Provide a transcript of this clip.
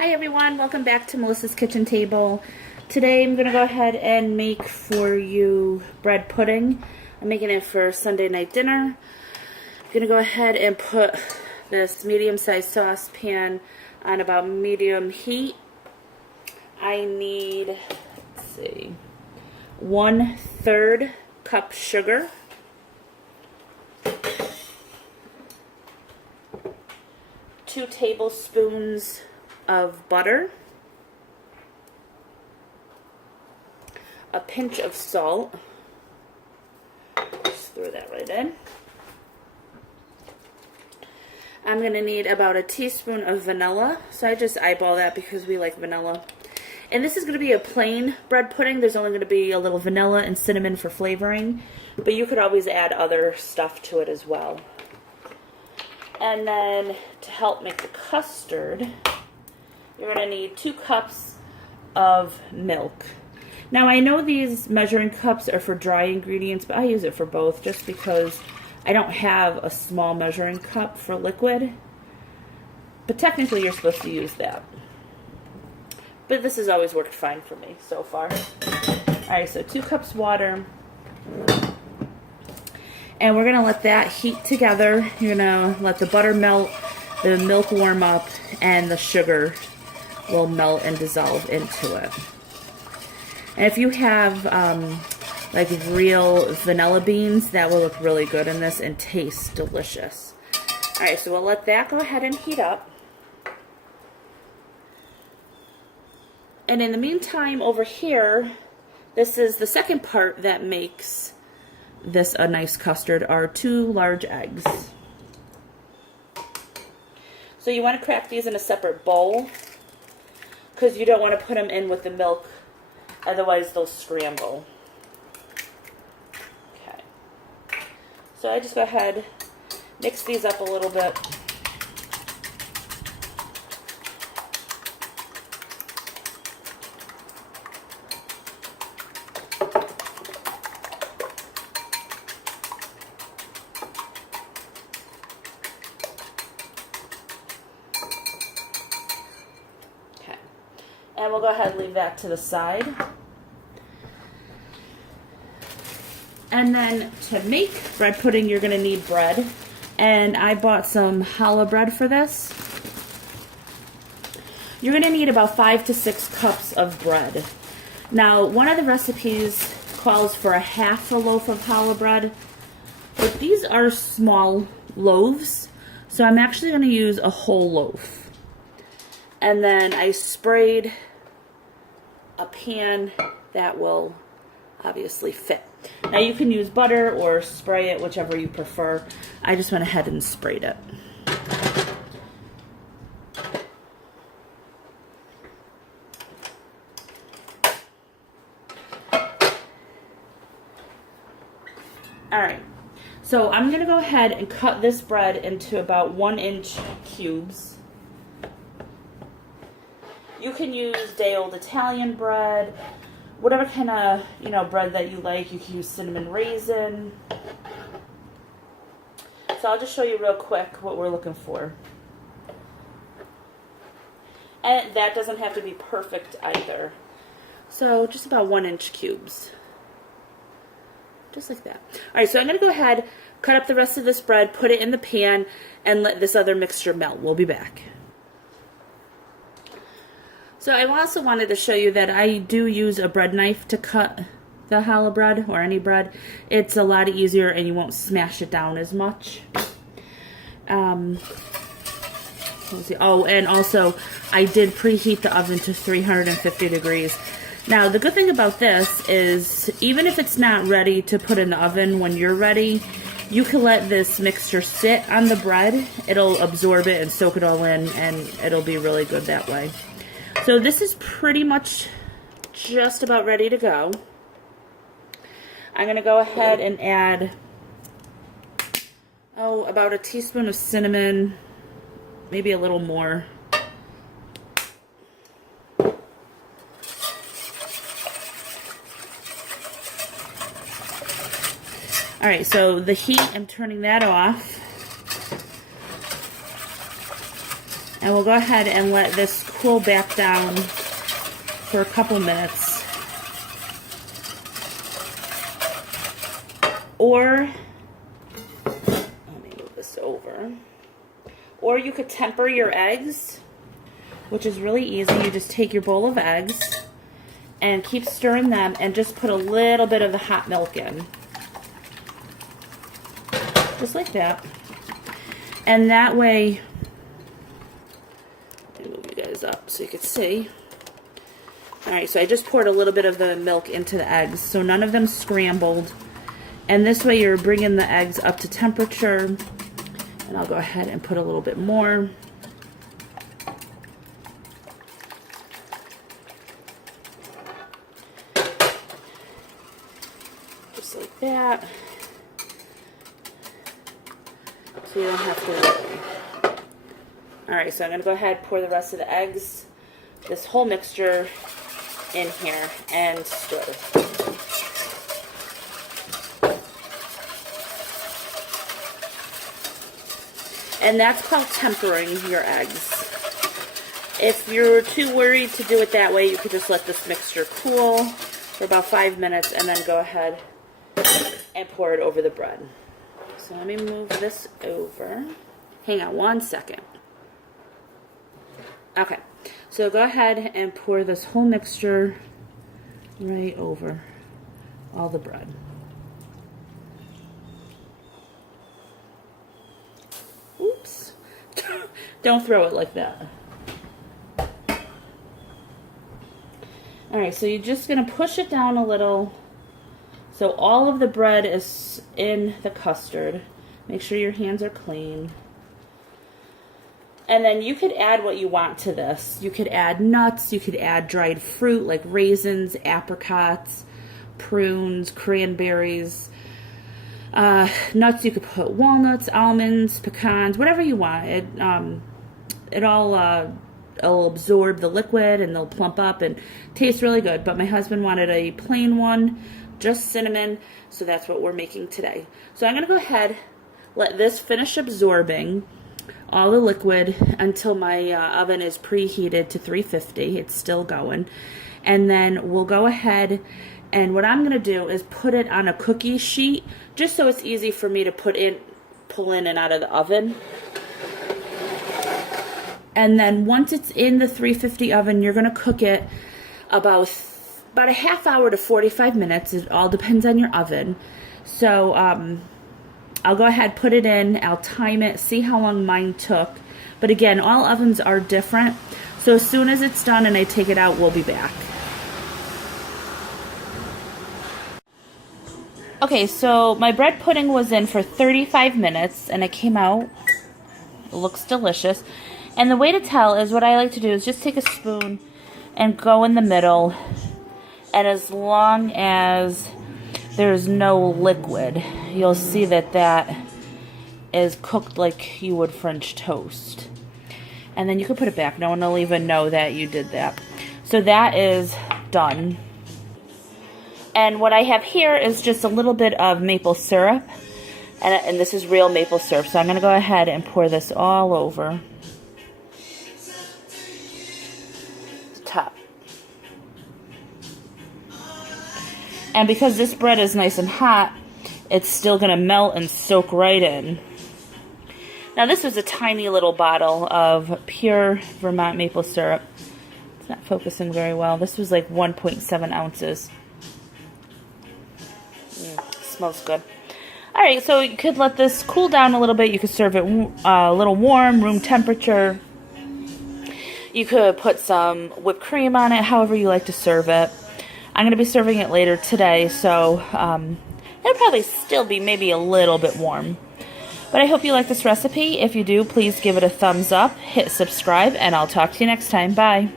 Hi everyone, welcome back to Melissa's Kitchen Table. Today I'm going to go ahead and make for you bread pudding. I'm making it for Sunday night dinner. I'm going to go ahead and put this medium-sized saucepan on about medium heat. I need, let's see, 1/3 cup sugar. 2 tablespoons of butter, a pinch of salt, just throw that right in. I'm going to need about a teaspoon of vanilla, so I just eyeball that because we like vanilla. And this is going to be a plain bread pudding. There's only going to be a little vanilla and cinnamon for flavoring, but you could always add other stuff to it as well. And then to help make the custard, you're going to need 2 cups of milk. Now I know these measuring cups are for dry ingredients, but I use it for both just because I don't have a small measuring cup for liquid. But technically you're supposed to use that. But this has always worked fine for me so far. Alright, so 2 cups water. And we're going to let that heat together. You're going to let the butter melt, the milk warm up, and the sugar will melt and dissolve into it. And if you have like real vanilla beans, that will look really good in this and taste delicious. Alright, so we'll let that go ahead and heat up. And in the meantime, over here, this is the second part that makes this a nice custard, are 2 large eggs. So you want to crack these in a separate bowl because you don't want to put them in with the milk, otherwise they'll scramble. Okay. So I just go ahead, mix these up a little bit. And we'll go ahead and leave that to the side. And then to make bread pudding, you're going to need bread. And I bought some challah bread for this. You're going to need about 5 to 6 cups of bread. Now, one of the recipes calls for a half a loaf of challah bread. But these are small loaves, so I'm actually going to use a whole loaf. And then I sprayed a pan that will obviously fit. Now you can use butter or spray it, whichever you prefer. I just went ahead and sprayed it. Alright, so I'm going to go ahead and cut this bread into about 1-inch cubes. You can use day-old Italian bread, whatever kind of, bread that you like. You can use cinnamon raisin. So I'll just show you real quick what we're looking for. And that doesn't have to be perfect either. So just about 1-inch cubes. Just like that. Alright, so I'm going to go ahead, cut up the rest of this bread, put it in the pan, and let this other mixture melt. We'll be back. So I also wanted to show you that I do use a bread knife to cut the challah bread or any bread. It's a lot easier and you won't smash it down as much. Let's see. Oh, and also I did preheat the oven to 350 degrees. Now the good thing about this is even if it's not ready to put in the oven when you're ready, you can let this mixture sit on the bread. It'll absorb it and soak it all in, and it'll be really good that way. So this is pretty much just about ready to go. I'm going to go ahead and add, about a teaspoon of cinnamon, maybe a little more. Alright, so the heat, I'm turning that off. And we'll go ahead and let this cool back down for a couple minutes. Or, let me move this over. Or you could temper your eggs, which is really easy. You just take your bowl of eggs and keep stirring them and just put a little bit of the hot milk in. Just like that. And that way, let me move you guys up so you can see. Alright, so I just poured a little bit of the milk into the eggs, so none of them scrambled. And this way you're bringing the eggs up to temperature. And I'll go ahead and put a little bit more. Just like that. So you don't have to worry. Alright, so I'm going to go ahead and pour the rest of the eggs, this whole mixture, in here and stir. And that's called tempering your eggs. If you're too worried to do it that way, you could just let this mixture cool for about 5 minutes and then go ahead and pour it over the bread. So let me move this over. Hang on one second. Okay, so go ahead and pour this whole mixture right over all the bread. Oops. Don't throw it like that. Alright, so you're just going to push it down a little so all of the bread is in the custard. Make sure your hands are clean. And then you could add what you want to this. You could add nuts, you could add dried fruit like raisins, apricots, prunes, cranberries. Nuts, you could put walnuts, almonds, pecans, whatever you want. It'll absorb the liquid and they'll plump up and taste really good. But my husband wanted a plain one, just cinnamon, so that's what we're making today. So I'm going to go ahead, let this finish absorbing all the liquid until my oven is preheated to 350. It's still going. And then we'll go ahead, and what I'm going to do is put it on a cookie sheet just so it's easy for me to pull in and out of the oven. And then once it's in the 350 oven, you're going to cook it about a half hour to 45 minutes. It all depends on your oven. So I'll go ahead, put it in, I'll time it, see how long mine took. But again, all ovens are different. So as soon as it's done and I take it out, we'll be back. Okay, so my bread pudding was in for 35 minutes and it came out. It looks delicious. And the way to tell is what I like to do is just take a spoon and go in the middle. And as long as there's no liquid, you'll see that that is cooked like you would French toast. And then you can put it back. No one will even know that you did that. So that is done. And what I have here is just a little bit of maple syrup. And this is real maple syrup. So I'm going to go ahead and pour this all over the top. And because this bread is nice and hot, it's still going to melt and soak right in. Now this is a tiny little bottle of pure Vermont maple syrup. It's not focusing very well. This was like 1.7 ounces. Smells good. Alright, so you could let this cool down a little bit. You could serve it a little warm, room temperature. You could put some whipped cream on it, however you like to serve it. I'm going to be serving it later today, so it'll probably still be maybe a little bit warm. But I hope you like this recipe. If you do, please give it a thumbs up, hit subscribe, and I'll talk to you next time. Bye.